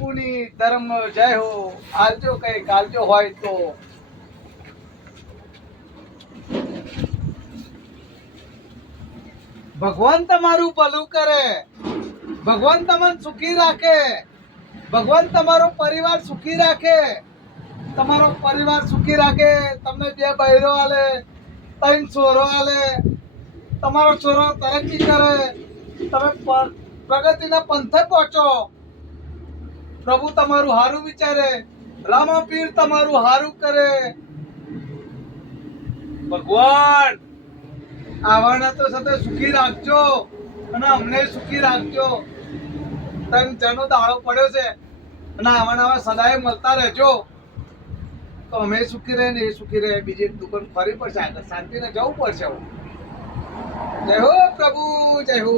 પ્રભુની ધર્મ જય હો. આલજો કઈ કાલજો હોય તો. ભગવાન તમારું ભલું કરે, ભગવાન તમને સુખી રાખે, ભગવાન તમારો પરિવાર સુખી રાખે, તમારો પરિવાર સુખી રાખે. તમને 2 બૈરો આલે, 3 છોરો આલે, તમારો છોરો તરક્કી કરે, તમે પ્રગતિના પંથે પહોંચો. પ્રભુ તમારું હારું વિચારે, રામા પીર તમારું હારું કરે. ભગવાન આવાના તો સાથે સુખી રાખજો અને અમને સુખી રાખજો. તન જનો દાડો પડ્યો છે અને આવાના સદાય મળતા રહેજો તો અમે સુખી રહે ને એ સુખી રહે. બીજી એક દુકાન ફરી પડશે, આગળ શાંતિને જવું પડશે. જય હો પ્રભુ, જય હો.